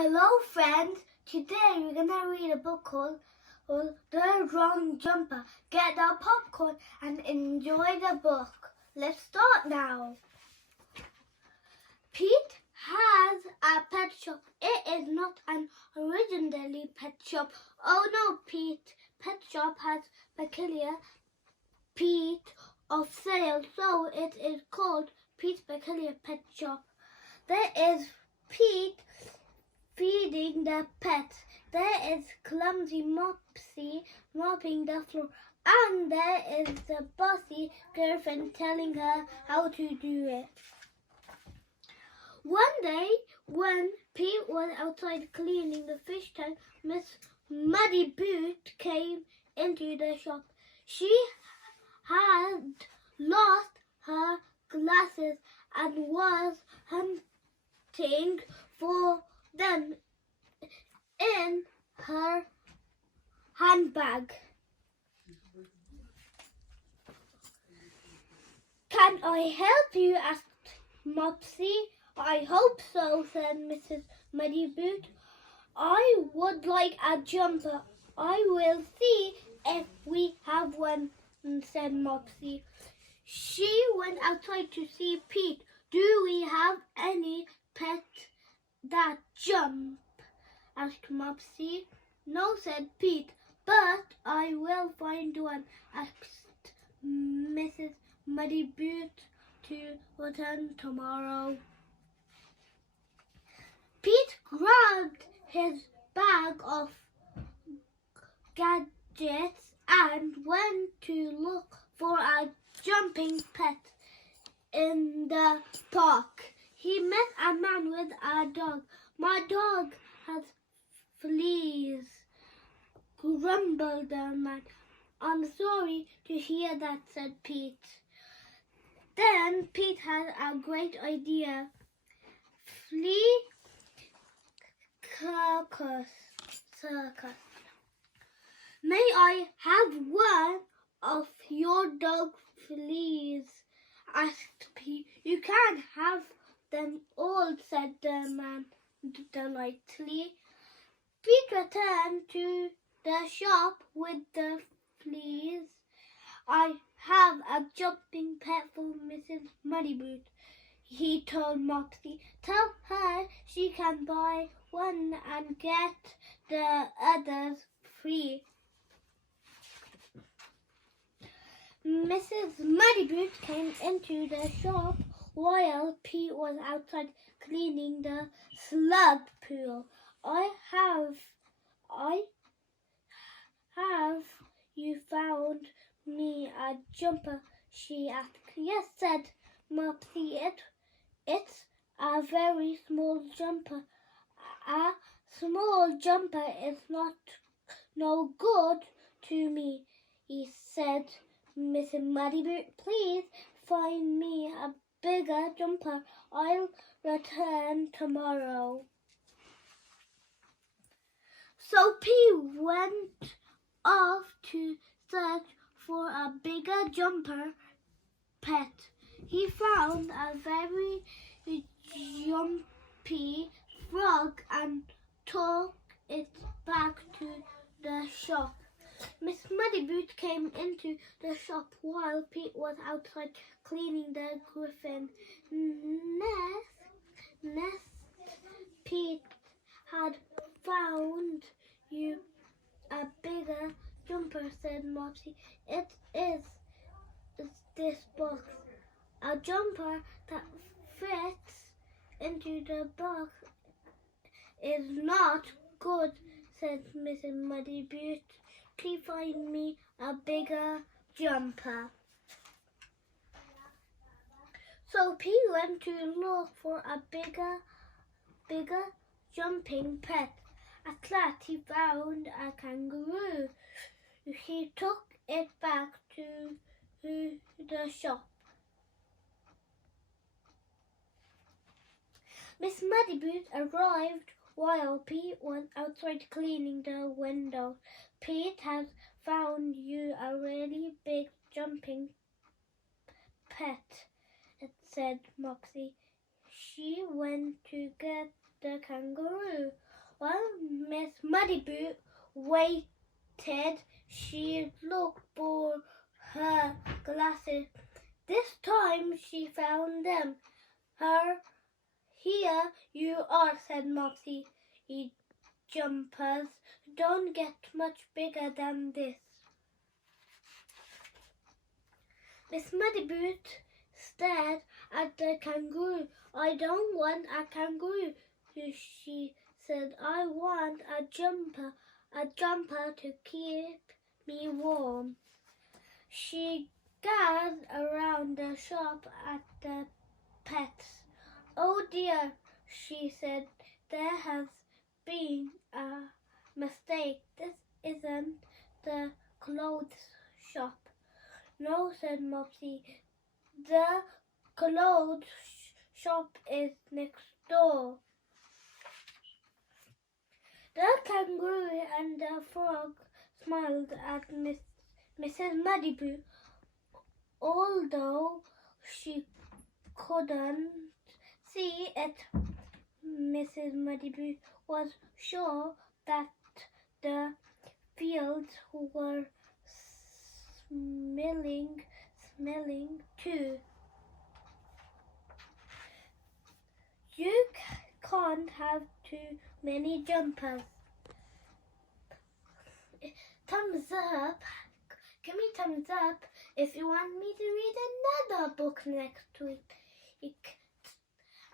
Hello friends, today we're gonna read a book called The Wrong Jumper. Get the popcorn and enjoy the book. Let's start now. Pete has a pet shop. It is not an originally pet shop. Oh no, Pete pet shop has peculiar Pete of sale, so it is called Pete's Peculiar Pet Shop. There is Pete feeding the pets. There is clumsy Mopsy mopping the floor. And there is the bossy girlfriend telling her how to do it. One day, when Pete was outside cleaning the fish tank, Miss Muddy Boot came into the shop. She had lost her glasses and was hunting for them in her handbag. "Can I help you?" asked Mopsy. "I hope so," said Mrs. Muddy Boot. "I would like a jumper." "I will see if we have one," said Mopsy. She went outside to see Pete. "Do we have any pets that jump?" asked Mopsy. "No," said Pete, "but I will find one," asked Mrs. Muddy Boot to return tomorrow. Pete grabbed his bag of gadgets and went to look for a jumping pet in the park. He met a man with a dog. "My dog has fleas," grumbled the man. "I'm sorry to hear that," said Pete. Then Pete had a great idea. Flea circus. "May I have one of your dog fleas?" asked Pete. "You can have them all," said the man delightedly. Pete returned to the shop with the fleas. "I have a jumping pet for Mrs. Muddyboot," he told Mopsy. "Tell her she can buy one and get the others free." Mrs. Muddyboot came into the shop while Pete was outside cleaning the slug pool. I have you found me a jumper?" she asked. "Yes," said Mopsy. It's a very small jumper." "A small jumper is no good to me," said Mrs. Muddyboot. "Please find me a bigger jumper. I'll return tomorrow." So Pete went off to search for a bigger jumper pet. He found a very jumpy frog and took it back to the shop. Miss Muddyboot came into the shop while Pete was outside cleaning the griffin nest. "Pete had found you a bigger jumper," said Mopsy. "It is this box." "A jumper that fits into the box is not good," said Mrs. Muddyboot. "Please find me a bigger jumper." So Pete went to look for a bigger jumping pet. At last he found a kangaroo. He took it back to the shop. Miss Muddyboot arrived while Pete was outside cleaning the windows. "Pete has found you a really big jumping pet," said Mopsy. She went to get the kangaroo. While Miss Muddyboot waited, she looked for her glasses. This time she found them. Here you are, said Mopsy. Jumpers don't get much bigger than this. Miss Muddyboot stared at the kangaroo. I don't want a kangaroo, she said. I want a jumper to keep me warm. She gazed around the shop at the pets. Oh dear, she said, there has been a mistake. This isn't the clothes shop. No, said Mopsy. The clothes shop is next door. The kangaroo and the frog smiled at Mrs. Muddyboot, although she couldn't see it. Mrs. Muddyboot was sure that the fields were smelling too. You can't have too many jumpers. Thumbs up. Give me thumbs up if you want me to read another book next week.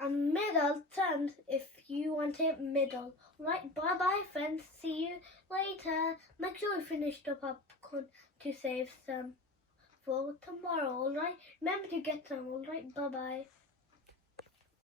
And middle thumbs if you want it middle. Right, bye-bye friends. See you later. Make sure you finish the popcorn to save some for tomorrow, alright? Remember to get some, alright? Bye-bye.